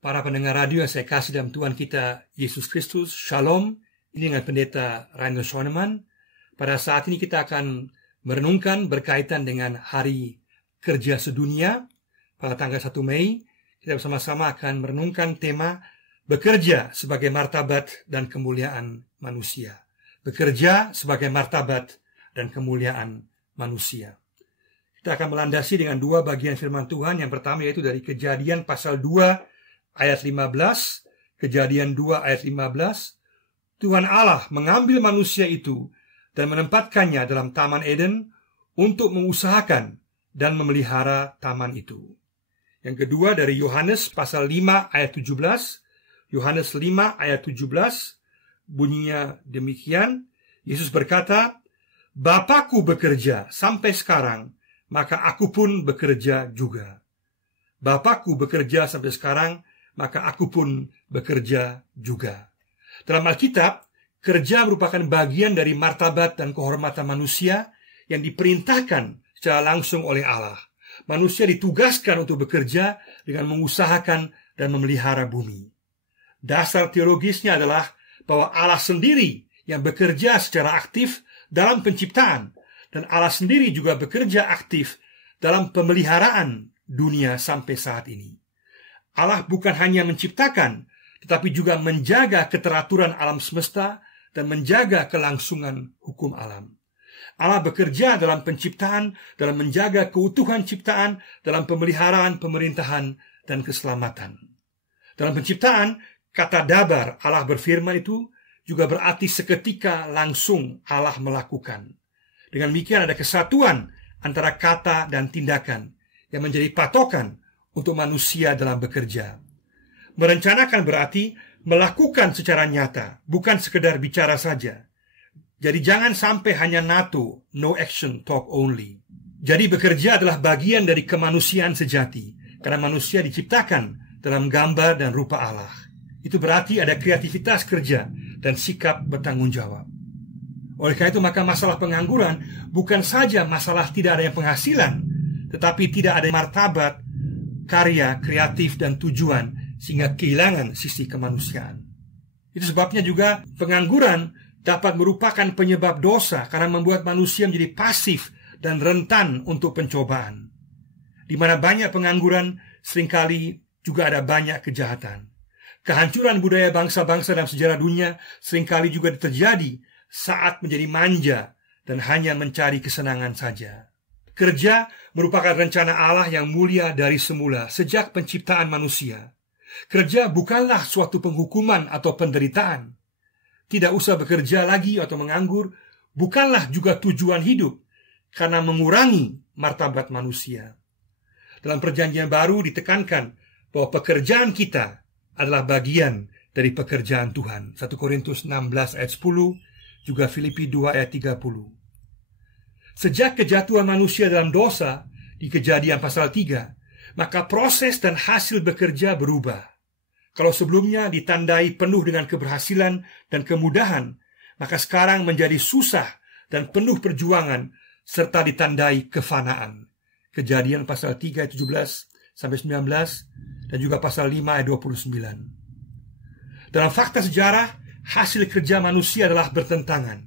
Para pendengar radio yang saya kasih dalam Tuhan kita Yesus Kristus, Shalom. Ini dengan Pendeta Rainer Schoenemann. Pada saat ini kita akan merenungkan berkaitan dengan Hari Kerja Sedunia. Pada tanggal 1 Mei, kita bersama-sama akan merenungkan tema bekerja sebagai martabat dan kemuliaan manusia. Bekerja sebagai martabat dan kemuliaan manusia. Kita akan melandasi dengan dua bagian firman Tuhan. Yang pertama yaitu dari Kejadian pasal 2 ayat 15, Kejadian 2 ayat 15, Tuhan Allah mengambil manusia itu dan menempatkannya dalam Taman Eden untuk mengusahakan dan memelihara taman itu. Yang kedua dari Yohanes pasal 5 ayat 17, Yohanes 5 ayat 17, bunyinya demikian, Yesus berkata, Bapakku bekerja sampai sekarang, maka aku pun bekerja juga. Bapakku bekerja sampai sekarang, maka aku pun bekerja juga. Dalam Alkitab, kerja merupakan bagian dari martabat dan kehormatan manusia yang diperintahkan secara langsung oleh Allah. Manusia ditugaskan untuk bekerja dengan mengusahakan dan memelihara bumi. Dasar teologisnya adalah bahwa Allah sendiri yang bekerja secara aktif dalam penciptaan, dan Allah sendiri juga bekerja aktif dalam pemeliharaan dunia sampai saat ini. Allah bukan hanya menciptakan, tetapi juga menjaga keteraturan alam semesta dan menjaga kelangsungan hukum alam. Allah bekerja dalam penciptaan, dalam menjaga keutuhan ciptaan, dalam pemeliharaan pemerintahan dan keselamatan. Dalam penciptaan, kata dabar Allah berfirman itu juga berarti seketika langsung Allah melakukan. Dengan demikian ada kesatuan antara kata dan tindakan yang menjadi patokan untuk manusia dalam bekerja. Merencanakan berarti melakukan secara nyata, bukan sekedar bicara saja. Jadi jangan sampai hanya NATO, no action, talk only. Jadi bekerja adalah bagian dari kemanusiaan sejati, karena manusia diciptakan dalam gambar dan rupa Allah. Itu berarti ada kreativitas kerja dan sikap bertanggung jawab. Oleh karena itu maka masalah pengangguran bukan saja masalah tidak ada yang penghasilan, tetapi tidak ada martabat, karya, kreatif, dan tujuan, sehingga kehilangan sisi kemanusiaan. Itu sebabnya juga pengangguran dapat merupakan penyebab dosa karena membuat manusia menjadi pasif dan rentan untuk pencobaan. Di mana banyak pengangguran, seringkali juga ada banyak kejahatan. Kehancuran budaya bangsa-bangsa dalam sejarah dunia seringkali juga terjadi saat menjadi manja dan hanya mencari kesenangan saja. Kerja merupakan rencana Allah yang mulia dari semula, sejak penciptaan manusia. Kerja bukanlah suatu penghukuman atau penderitaan. Tidak usah bekerja lagi atau menganggur, bukanlah juga tujuan hidup, karena mengurangi martabat manusia. Dalam Perjanjian Baru ditekankan bahwa pekerjaan kita adalah bagian dari pekerjaan Tuhan. 1 Korintus 16 ayat 10, juga Filipi 2 ayat 30. Sejak kejatuhan manusia dalam dosa di Kejadian pasal 3, maka proses dan hasil bekerja berubah. Kalau sebelumnya ditandai penuh dengan keberhasilan dan kemudahan, maka sekarang menjadi susah dan penuh perjuangan serta ditandai kefanaan. Kejadian pasal 3 ayat 17-19 dan juga pasal 5 ayat 29. Dalam fakta sejarah, hasil kerja manusia adalah bertentangan.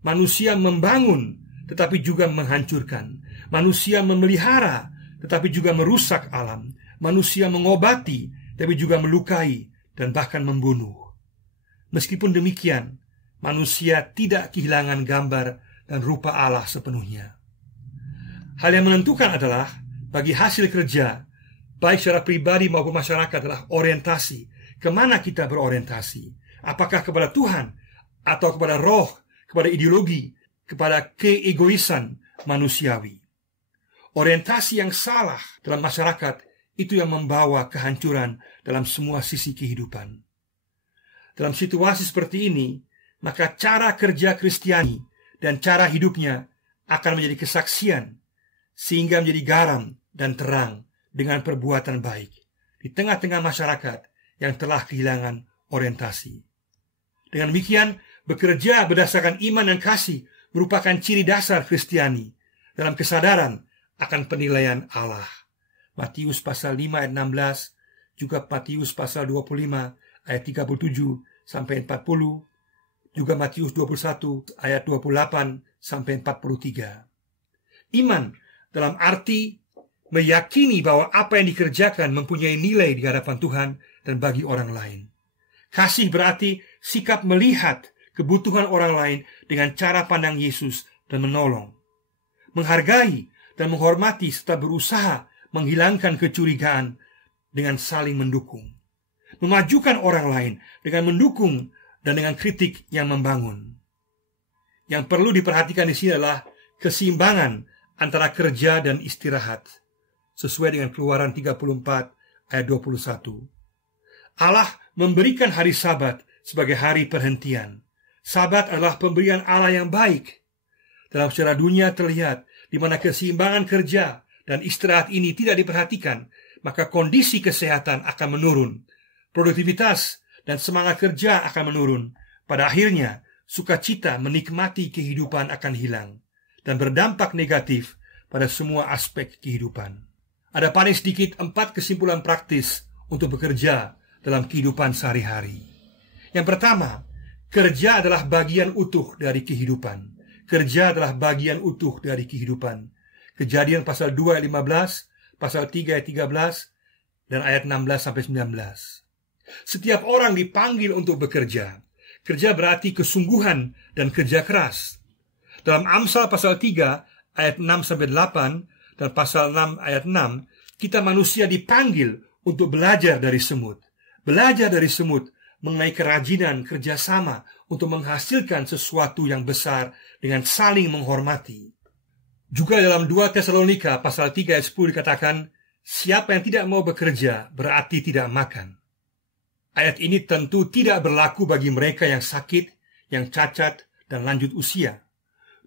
Manusia membangun tetapi juga menghancurkan. Manusia memelihara, tetapi juga merusak alam. Manusia mengobati, tapi juga melukai dan bahkan membunuh. Meskipun demikian, manusia tidak kehilangan gambar dan rupa Allah sepenuhnya. Hal yang menentukan adalah, bagi hasil kerja, baik secara pribadi maupun masyarakat, adalah orientasi. Kemana kita berorientasi? Apakah kepada Tuhan, atau kepada roh, kepada ideologi, kepada keegoisan manusiawi. Orientasi yang salah dalam masyarakat itu yang membawa kehancuran dalam semua sisi kehidupan. Dalam situasi seperti ini, maka cara kerja Kristiani dan cara hidupnya akan menjadi kesaksian, sehingga menjadi garam dan terang dengan perbuatan baik di tengah-tengah masyarakat yang telah kehilangan orientasi. Dengan demikian, bekerja berdasarkan iman dan kasih merupakan ciri dasar Kristiani dalam kesadaran akan penilaian Allah. Matius pasal 5 ayat 16, juga Matius pasal 25 ayat 37 sampai 40, juga Matius 21 ayat 28 sampai 43. Iman dalam arti meyakini bahwa apa yang dikerjakan mempunyai nilai di hadapan Tuhan dan bagi orang lain. Kasih berarti sikap melihat kebutuhan orang lain dengan cara pandang Yesus dan menolong. Menghargai dan menghormati serta berusaha menghilangkan kecurigaan dengan saling mendukung. Memajukan orang lain dengan mendukung dan dengan kritik yang membangun. Yang perlu diperhatikan di sini adalah keseimbangan antara kerja dan istirahat, sesuai dengan Keluaran 34 ayat 21. Allah memberikan hari Sabat sebagai hari perhentian. Sabat adalah pemberian Allah yang baik. Dalam sejarah dunia terlihat di mana keseimbangan kerja dan istirahat ini tidak diperhatikan, maka kondisi kesehatan akan menurun, produktivitas dan semangat kerja akan menurun. Pada akhirnya, sukacita menikmati kehidupan akan hilang dan berdampak negatif pada semua aspek kehidupan. Ada paling sedikit 4 kesimpulan praktis untuk bekerja dalam kehidupan sehari-hari. Yang pertama, kerja adalah bagian utuh dari kehidupan. Kerja adalah bagian utuh dari kehidupan. Kejadian pasal 2 ayat 15, pasal 3 ayat 13, dan ayat 16 sampai 19. Setiap orang dipanggil untuk bekerja. Kerja berarti kesungguhan dan kerja keras. Dalam Amsal pasal 3 ayat 6 sampai 8 dan pasal 6 ayat 6, kita manusia dipanggil untuk belajar dari semut. Belajar dari semut mengenai kerajinan kerjasama untuk menghasilkan sesuatu yang besar dengan saling menghormati. Juga dalam 2 Tesalonika pasal 3 ayat 10 dikatakan, siapa yang tidak mau bekerja berarti tidak makan. Ayat ini tentu tidak berlaku bagi mereka yang sakit, yang cacat, dan lanjut usia.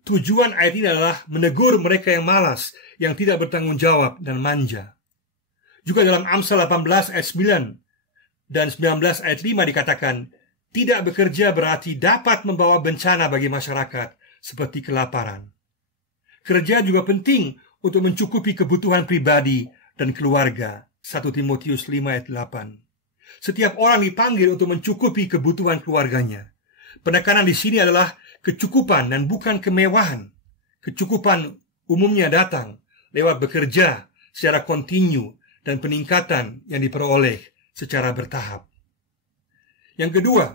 Tujuan ayat ini adalah menegur mereka yang malas, yang tidak bertanggung jawab dan manja. Juga dalam Amsal 18 ayat 9 dan 19 ayat 5 dikatakan, tidak bekerja berarti dapat membawa bencana bagi masyarakat seperti kelaparan. Kerja juga penting untuk mencukupi kebutuhan pribadi dan keluarga. 1 Timotius 5 ayat 8. Setiap orang dipanggil untuk mencukupi kebutuhan keluarganya. Penekanan di sini adalah kecukupan dan bukan kemewahan. Kecukupan umumnya datang lewat bekerja secara kontinu dan peningkatan yang diperoleh secara bertahap. Yang kedua,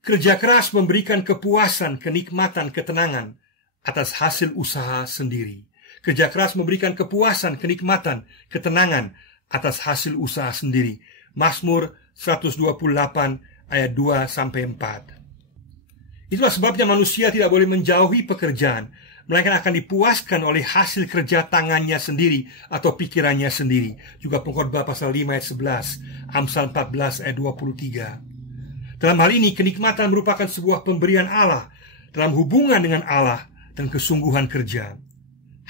kerja keras memberikan kepuasan, kenikmatan, ketenangan atas hasil usaha sendiri. Kerja keras memberikan kepuasan, kenikmatan, ketenangan atas hasil usaha sendiri. Mazmur 128 ayat 2 sampai 4. Itulah sebabnya manusia tidak boleh menjauhi pekerjaan, melainkan akan dipuaskan oleh hasil kerja tangannya sendiri atau pikirannya sendiri. Juga Pengkhotbah pasal 5 ayat 11, Amsal 14 ayat 23. Dalam hal ini kenikmatan merupakan sebuah pemberian Allah dalam hubungan dengan Allah dan kesungguhan kerja.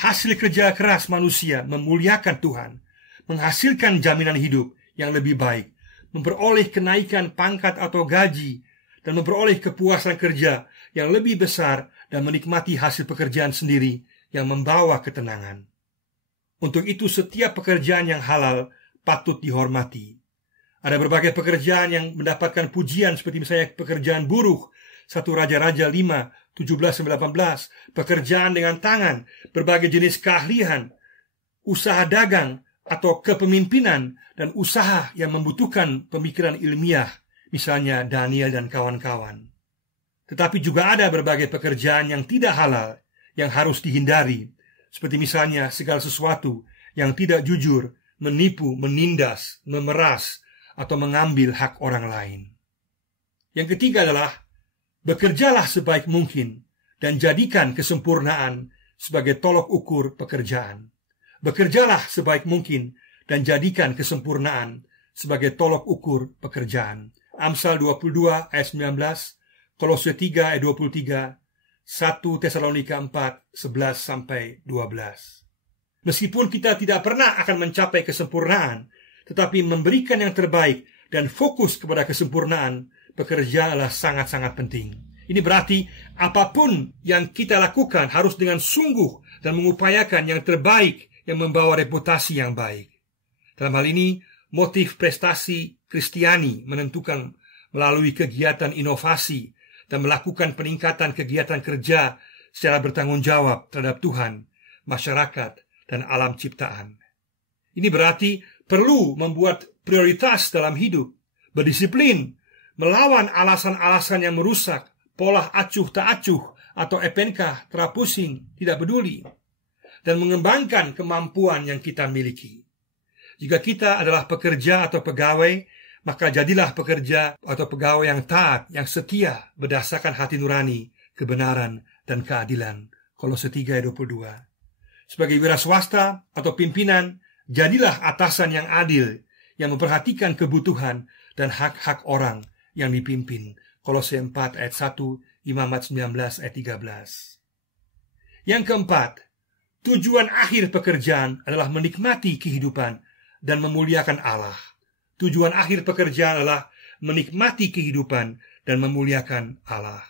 Hasil kerja keras manusia memuliakan Tuhan, menghasilkan jaminan hidup yang lebih baik, memperoleh kenaikan pangkat atau gaji, dan memperoleh kepuasan kerja yang lebih besar dan menikmati hasil pekerjaan sendiri yang membawa ketenangan. Untuk itu setiap pekerjaan yang halal patut dihormati. Ada berbagai pekerjaan yang mendapatkan pujian seperti misalnya pekerjaan buruh, 1 Raja-Raja 5, 17-18, pekerjaan dengan tangan, berbagai jenis keahlian, usaha dagang, atau kepemimpinan dan usaha yang membutuhkan pemikiran ilmiah, misalnya Daniel dan kawan-kawan. Tetapi juga ada berbagai pekerjaan yang tidak halal yang harus dihindari, seperti misalnya segala sesuatu yang tidak jujur, menipu, menindas, memeras, atau mengambil hak orang lain. Yang ketiga adalah bekerjalah sebaik mungkin dan jadikan kesempurnaan sebagai tolok ukur pekerjaan. Bekerjalah sebaik mungkin dan jadikan kesempurnaan sebagai tolok ukur pekerjaan. Amsal 22 ayat 19, Kolose 3 ayat 23, 1 Tesalonika 4, 11-12. Meskipun kita tidak pernah akan mencapai kesempurnaan, tetapi memberikan yang terbaik dan fokus kepada kesempurnaan, pekerjaan adalah sangat-sangat penting. Ini berarti apapun yang kita lakukan harus dengan sungguh dan mengupayakan yang terbaik yang membawa reputasi yang baik. Dalam hal ini, motif prestasi Kristiani menentukan melalui kegiatan inovasi dan melakukan peningkatan kegiatan kerja secara bertanggung jawab terhadap Tuhan, masyarakat, dan alam ciptaan. Ini berarti perlu membuat prioritas dalam hidup, berdisiplin, melawan alasan-alasan yang merusak, pola acuh tak acuh atau epenkah, terapusing, tidak peduli, dan mengembangkan kemampuan yang kita miliki. Jika kita adalah pekerja atau pegawai, maka jadilah pekerja atau pegawai yang taat, yang setia, berdasarkan hati nurani, kebenaran, dan keadilan. Kolose 3 ayat 22. Sebagai wira swasta atau pimpinan, jadilah atasan yang adil, yang memperhatikan kebutuhan dan hak-hak orang yang dipimpin. Kolose 4 ayat 1, Imamat 19 ayat 13. Yang keempat, tujuan akhir pekerjaan adalah menikmati kehidupan dan memuliakan Allah. Tujuan akhir pekerjaan adalah menikmati kehidupan dan memuliakan Allah.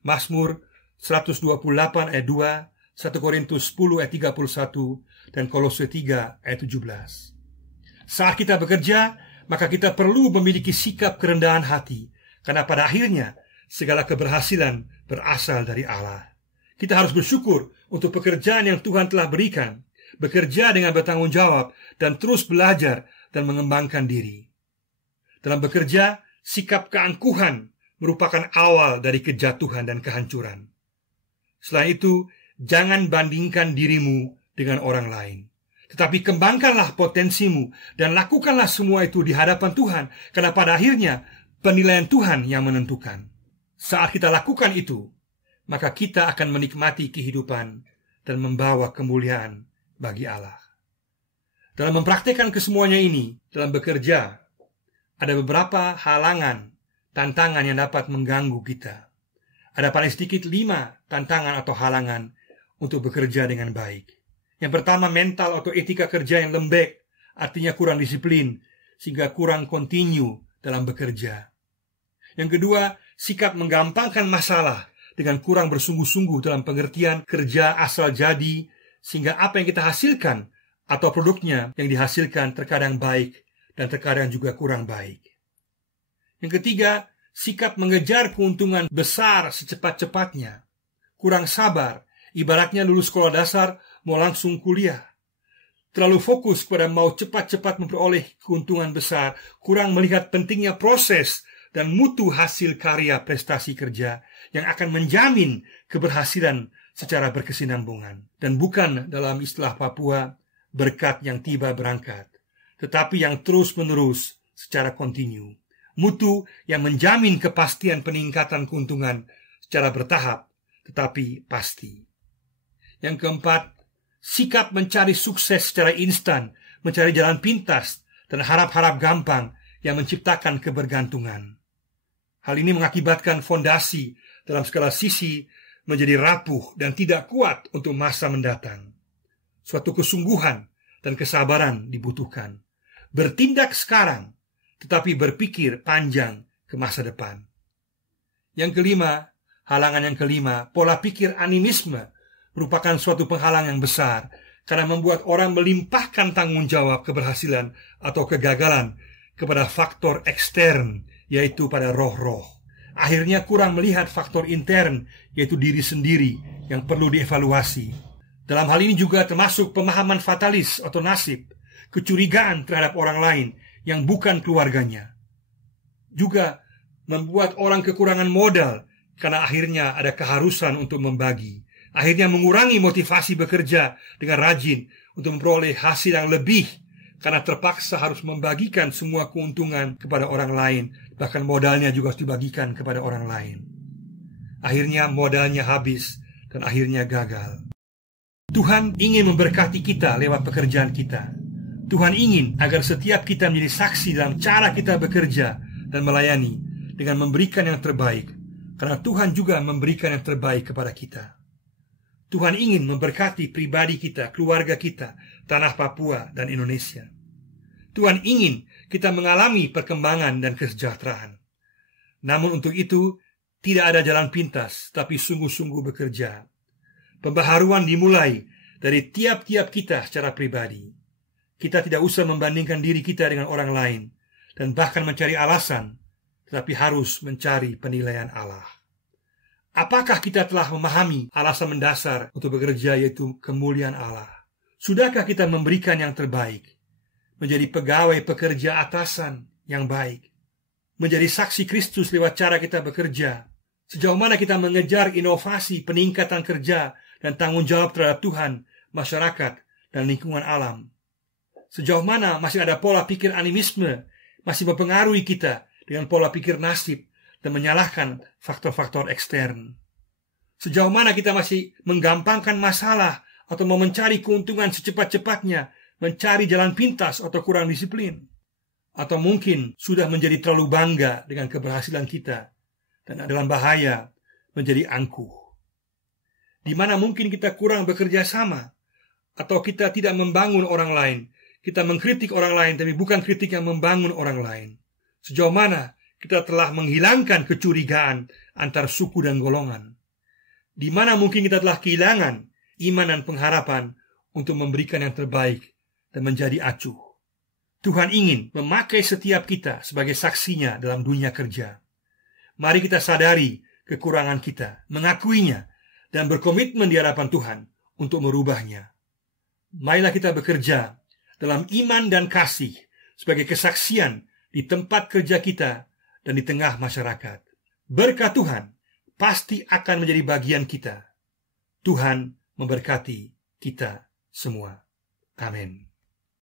Mazmur 128 ayat 2, 1 Korintus 10 ayat 31, dan Kolose 3 ayat 17. Saat kita bekerja, maka kita perlu memiliki sikap kerendahan hati, karena pada akhirnya segala keberhasilan berasal dari Allah. Kita harus bersyukur untuk pekerjaan yang Tuhan telah berikan, bekerja dengan bertanggung jawab, dan terus belajar dan mengembangkan diri. Dalam bekerja, sikap keangkuhan merupakan awal dari kejatuhan dan kehancuran. Selain itu, jangan bandingkan dirimu dengan orang lain. Tetapi kembangkanlah potensimu dan lakukanlah semua itu di hadapan Tuhan, karena pada akhirnya penilaian Tuhan yang menentukan. Saat kita lakukan itu, maka kita akan menikmati kehidupan dan membawa kemuliaan bagi Allah. Dalam mempraktikkan kesemuanya ini, dalam bekerja, ada beberapa halangan, tantangan yang dapat mengganggu kita. Ada paling sedikit 5 tantangan atau halangan untuk bekerja dengan baik. Yang pertama, mental atau etika kerja yang lembek, artinya kurang disiplin, sehingga kurang kontinu dalam bekerja. Yang kedua, sikap menggampangkan masalah dengan kurang bersungguh-sungguh dalam pengertian kerja asal jadi, sehingga apa yang kita hasilkan atau produknya yang dihasilkan terkadang baik dan terkadang juga kurang baik. Yang ketiga, sikap mengejar keuntungan besar secepat-cepatnya, kurang sabar, ibaratnya lulus sekolah dasar mau langsung kuliah. Terlalu fokus pada mau cepat-cepat memperoleh keuntungan besar, kurang melihat pentingnya proses dan mutu hasil karya prestasi kerja yang akan menjamin keberhasilan secara berkesinambungan. Dan bukan dalam istilah Papua, berkat yang tiba berangkat, tetapi yang terus-menerus secara kontinu. Mutu yang menjamin kepastian peningkatan keuntungan secara bertahap, tetapi pasti. Yang keempat, sikap mencari sukses secara instan, mencari jalan pintas, dan harap-harap gampang yang menciptakan kebergantungan. Hal ini mengakibatkan fondasi dalam segala sisi menjadi rapuh dan tidak kuat untuk masa mendatang. Suatu kesungguhan dan kesabaran dibutuhkan. Bertindak sekarang, tetapi berpikir panjang ke masa depan. Yang kelima, halangan yang kelima, pola pikir animisme merupakan suatu penghalang yang besar karena membuat orang melimpahkan tanggung jawab keberhasilan atau kegagalan kepada faktor ekstern, yaitu pada roh-roh. Akhirnya kurang melihat faktor intern, yaitu diri sendiri yang perlu dievaluasi. Dalam hal ini juga termasuk pemahaman fatalis atau nasib, kecurigaan terhadap orang lain yang bukan keluarganya. Juga membuat orang kekurangan modal karena akhirnya ada keharusan untuk membagi. Akhirnya mengurangi motivasi bekerja dengan rajin untuk memperoleh hasil yang lebih karena terpaksa harus membagikan semua keuntungan kepada orang lain, bahkan modalnya juga harus dibagikan kepada orang lain. Akhirnya modalnya habis dan akhirnya gagal. Tuhan ingin memberkati kita lewat pekerjaan kita. Tuhan ingin agar setiap kita menjadi saksi dalam cara kita bekerja dan melayani dengan memberikan yang terbaik, karena Tuhan juga memberikan yang terbaik kepada kita. Tuhan ingin memberkati pribadi kita, keluarga kita, tanah Papua dan Indonesia. Tuhan ingin kita mengalami perkembangan dan kesejahteraan. Namun untuk itu, tidak ada jalan pintas, tapi sungguh-sungguh bekerja. Pembaharuan dimulai dari tiap-tiap kita secara pribadi. Kita tidak usah membandingkan diri kita dengan orang lain dan bahkan mencari alasan, tetapi harus mencari penilaian Allah. Apakah kita telah memahami alasan mendasar untuk bekerja, yaitu kemuliaan Allah? Sudahkah kita memberikan yang terbaik, menjadi pegawai pekerja atasan yang baik, menjadi saksi Kristus lewat cara kita bekerja? Sejauh mana kita mengejar inovasi, peningkatan kerja, dan tanggung jawab terhadap Tuhan, masyarakat, dan lingkungan alam? Sejauh mana masih ada pola pikir animisme masih mempengaruhi kita dengan pola pikir nasib dan menyalahkan faktor-faktor ekstern? Sejauh mana kita masih menggampangkan masalah atau mau mencari keuntungan secepat-cepatnya, mencari jalan pintas atau kurang disiplin? Atau mungkin sudah menjadi terlalu bangga dengan keberhasilan kita dan dalam bahaya menjadi angkuh? Di mana mungkin kita kurang bekerja sama, atau kita tidak membangun orang lain? Kita mengkritik orang lain, tapi bukan kritik yang membangun orang lain. Sejauh mana kita telah menghilangkan kecurigaan antar suku dan golongan? Di mana mungkin kita telah kehilangan iman dan pengharapan untuk memberikan yang terbaik dan menjadi acuh? Tuhan ingin memakai setiap kita sebagai saksinya dalam dunia kerja. Mari kita sadari kekurangan kita, mengakuinya, dan berkomitmen di hadapan Tuhan untuk merubahnya. Marilah kita bekerja dalam iman dan kasih sebagai kesaksian di tempat kerja kita dan di tengah masyarakat. Berkat Tuhan pasti akan menjadi bagian kita. Tuhan memberkati kita semua. Amin.